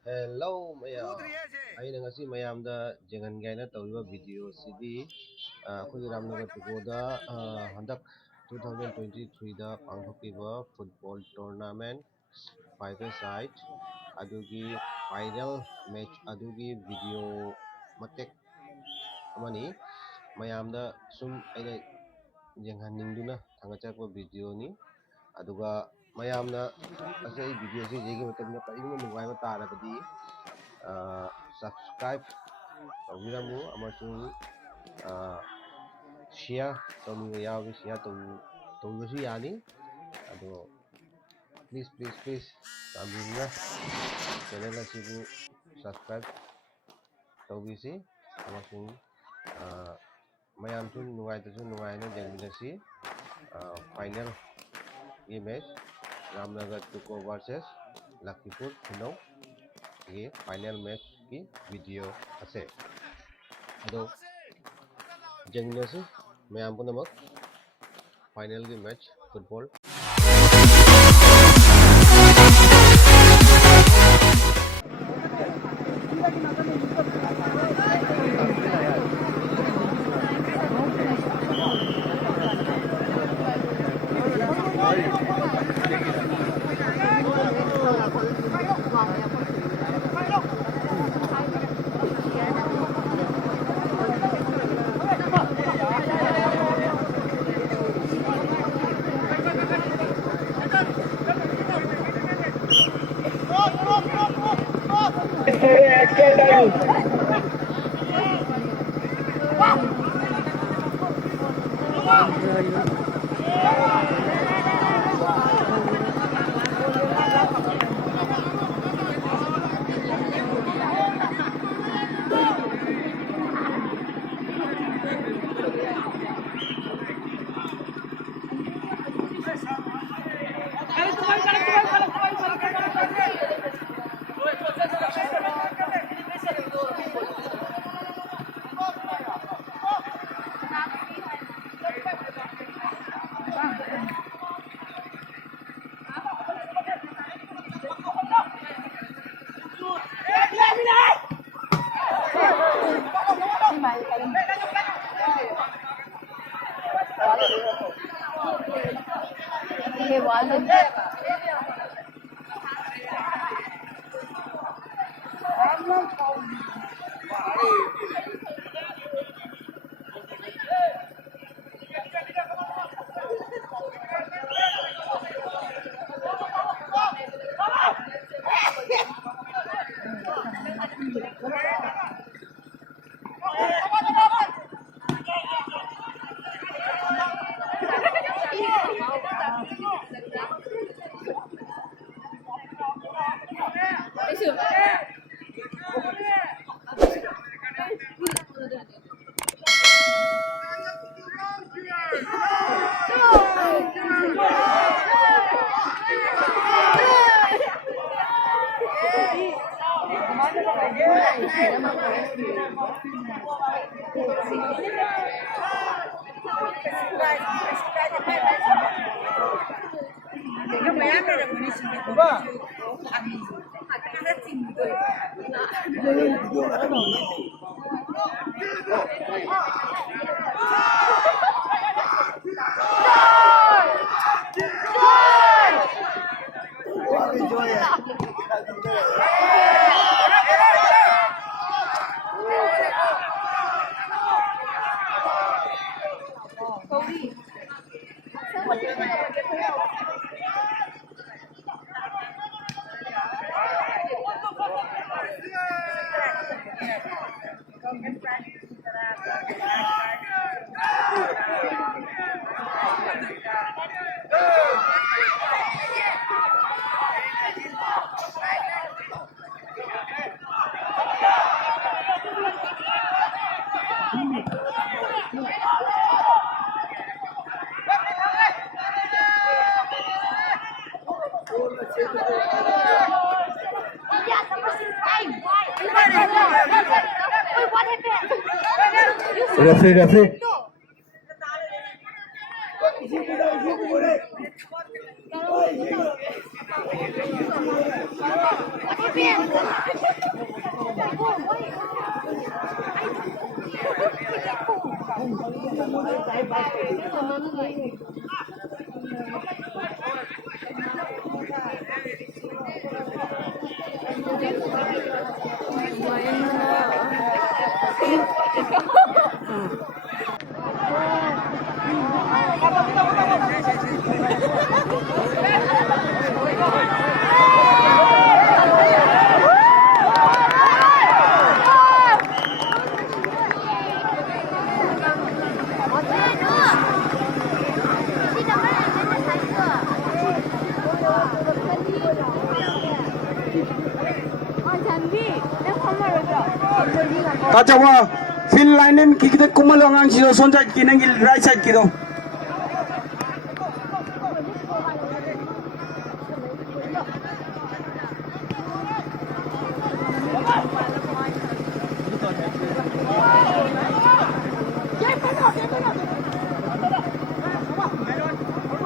Hello mayam. ꯑꯩꯅ ꯉꯁꯤ ꯃꯌꯥꯝꯗ ꯌꯦꯡꯍꯟꯒꯦꯅ ꯇꯧꯔꯤꯕ ꯚꯤꯗꯤꯑꯣꯁꯤꯗꯤ ꯑꯩꯈꯣꯏꯒꯤ ꯔꯥꯝꯅꯒꯔ ꯄꯤꯀꯣꯗ ꯍꯟꯗꯛ 2023ꯗ ꯄꯥꯡꯊꯣꯛꯈꯤꯕ ꯐꯨꯠꯕꯣꯜ ꯇꯣꯔꯅꯥꯃꯦꯟ 5-a-side ꯑꯗꯨꯒꯤ ꯐꯥꯏꯅꯦꯜ ꯃꯦꯆ ꯑꯗꯨꯒꯤ ꯚꯤꯗꯤꯑꯣ ꯃꯇꯦꯛ ꯑꯃꯅꯤ ꯃꯌꯥꯝꯗ ꯁꯨꯝ ꯑꯩꯅ ꯌꯦꯡꯍꯟꯅꯤꯡꯗꯨꯅ ꯊꯥꯒꯠꯆꯔꯛꯄ ꯚꯤꯗꯤꯑꯣꯅꯤ ꯑꯗꯨꯒ ꯃꯌꯥꯝꯅ ꯑꯩ ꯚꯤꯗꯤꯑꯣꯁꯤ ꯌꯦꯡꯕ ꯃꯇꯝꯗ ꯀꯔꯤꯒꯨꯝꯕ ꯅꯨꯡꯉꯥꯏꯕ ꯇꯥꯔꯕꯗꯤ subscribe ꯇꯧꯕꯤꯔꯝꯃꯨ ꯑꯃꯁꯨꯡ ꯁꯤꯌꯥꯔ ꯇꯧꯅꯤꯡꯕ ꯌꯥꯎꯔꯕꯗꯤ ꯁꯤꯌꯥꯔ ꯇꯧꯕꯁꯨ ꯌꯥꯅꯤ ꯑꯗꯣ ꯄ꯭ꯂꯤꯖ ꯆꯥꯟꯕꯤꯗꯨꯅ ꯆꯦꯅꯦꯜ ꯑꯁꯤꯕꯨ subscribe ꯇꯧꯕꯤꯁꯤ ꯑꯃꯁꯨꯡ ꯃꯌꯥꯝꯁꯨ ꯅꯨꯡꯉꯥꯏꯇꯁꯨ ꯅꯨꯡꯉꯥꯏꯅ ꯌꯦꯡꯃꯤꯟꯅꯁꯤ ꯐꯥꯏꯅꯦꯜꯒꯤ ꯃꯦꯆ ꯔꯥꯝꯅꯒꯔ ꯄꯤꯀꯣ vs ꯂꯛꯈꯤꯄꯨꯔ ꯈꯨꯅꯧ ꯒꯤ ꯐꯥꯏꯅꯦꯜ ꯃꯦꯆꯀꯤ ꯚꯤꯗꯤꯑꯣ ꯑꯁꯦ ꯑꯗꯣ ꯌꯦꯡꯃꯤꯟꯅꯁꯤ ꯃꯌꯥꯝ ꯄꯨꯝꯅꯃꯛ ꯐꯥꯏꯅꯦꯜꯒꯤ match football Referee. Tacawa fil line kita kumalong ang sino sonjat kinengil right side kito.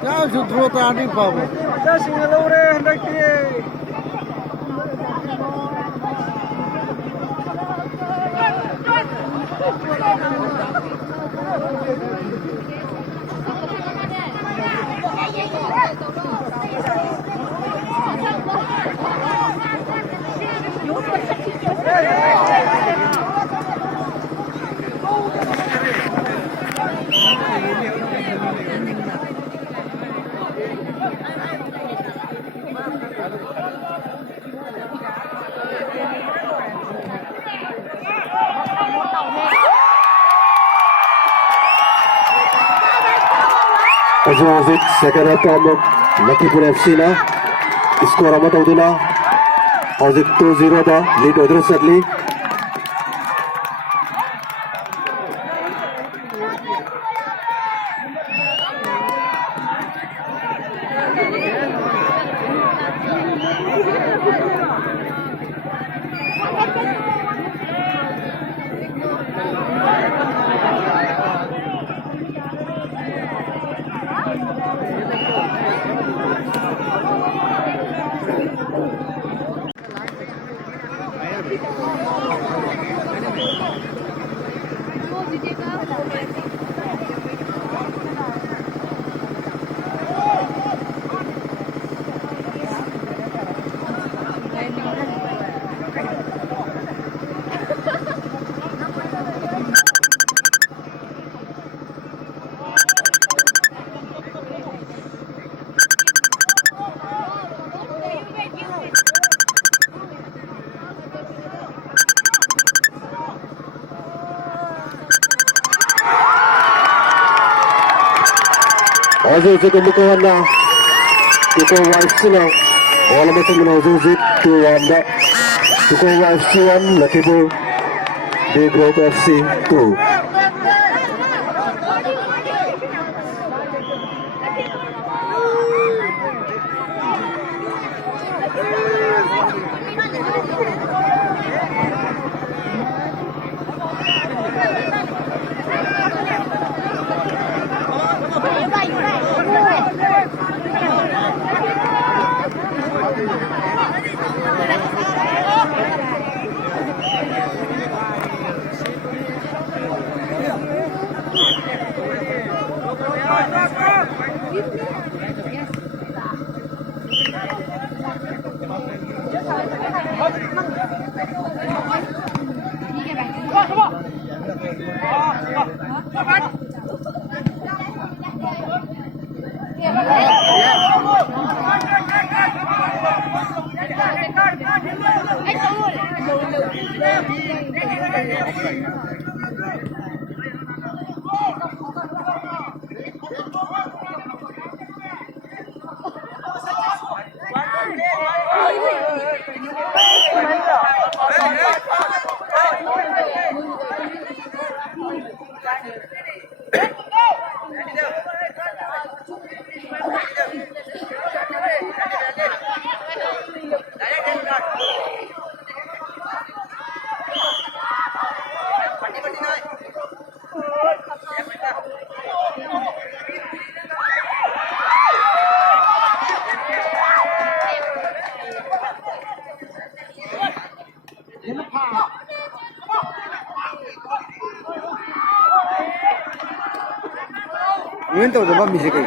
Kau sudah tadi bawa. Ada singalore hendak dia. Azwazik second half amok Lakipur FC na score amat audina Azik 2-0 da lead odro sadly Azuzik umukuhan na Tuko FC na wala matang na Azuzik 2-1 na Tuko FC 1 Lakipur Big Road FC 2 Thank you. Nguyên tàu được bao nhiêu cái?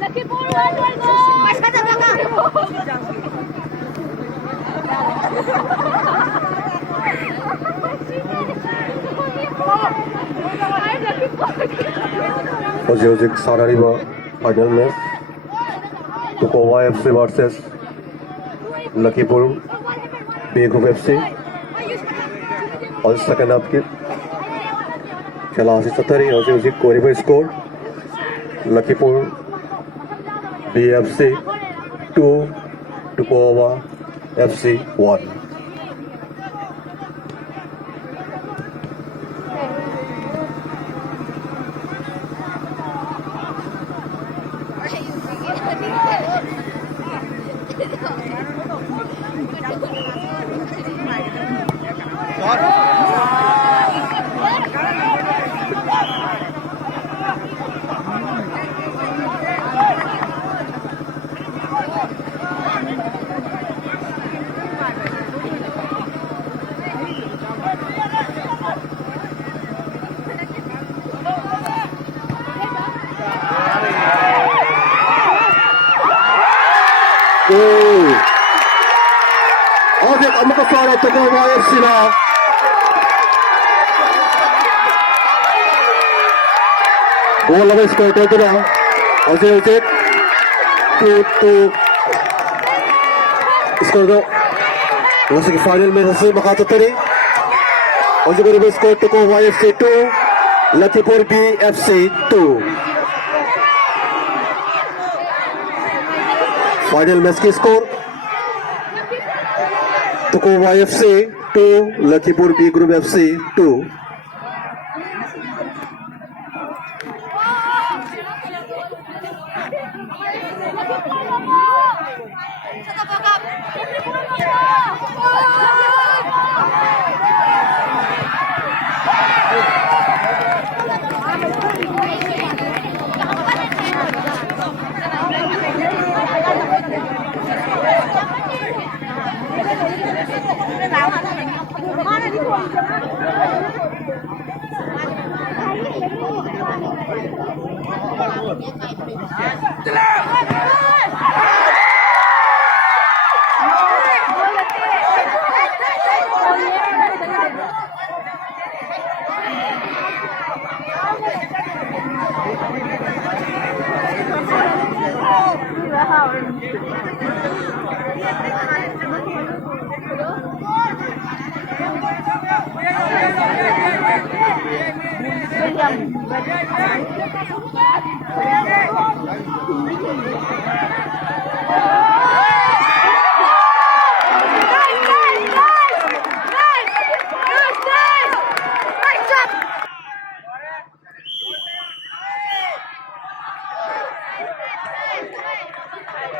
Laki puluhan, Waldo! Mas ka na ka! 어제 사라리바 파이널 매치 Tukowa FC vs Lakipur B Group FC और second half के खेला हौजी हौजी कोरिबो score Lakhipur BFC 2 Tukowa FC 1 Adik amuka sana Tukowa FC na goal lang score dito na hौजी to score do वैसे कि final में हंसी मकातरी हौजी कोरिबो score Tukowa FC 2 Lakhipur BFC 2 final match की score Tukowa FC 2 Lakhipur B Group FC 2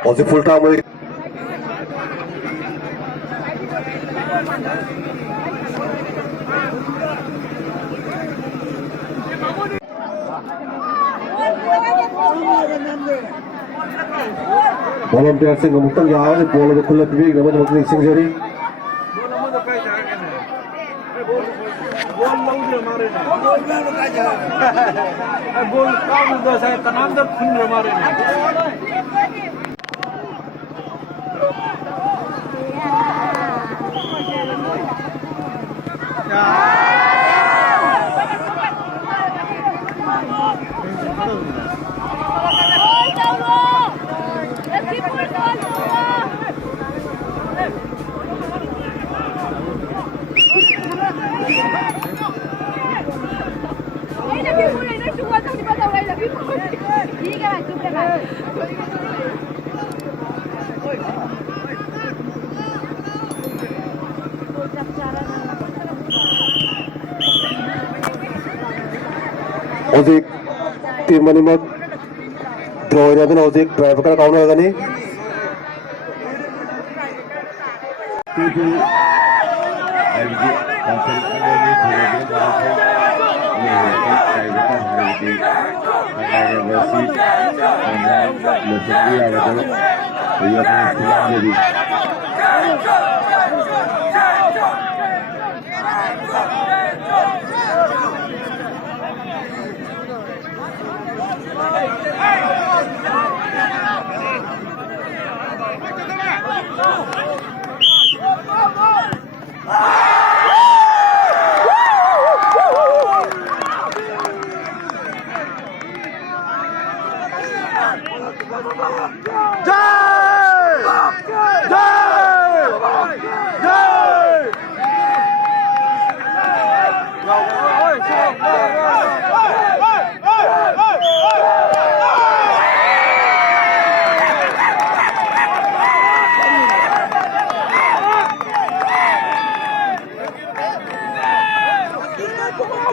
हौजी full time volunteer sing ngumtang yaw ni bola ko kulat bi naman magning sing jari गोल काम दो से तनाम दर खुन मारे hौजी टीम मनी मग ड्रॉ हो जाते ना हौजी ड्राइवर का काउंट होगा नहीं Yesterday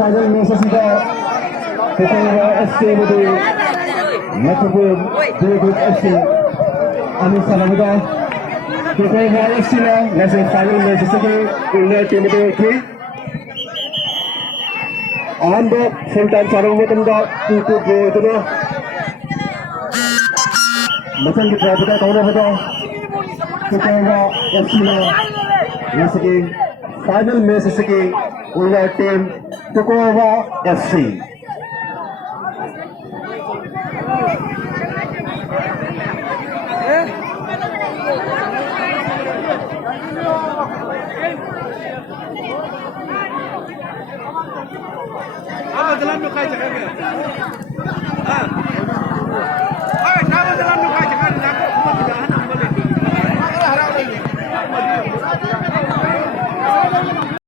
final Mississauga Kokowa FC with the Metropole David FC Amin Salamida Kokowa FC na nasa final Mississauga Ulna team with 3 on the full time saravatamda 2-2 draw ituna matang draw bata kauna bata Kokowa FC na nasa final Mississauga Ulna team Kokowa FC. Apa jalan lu kayak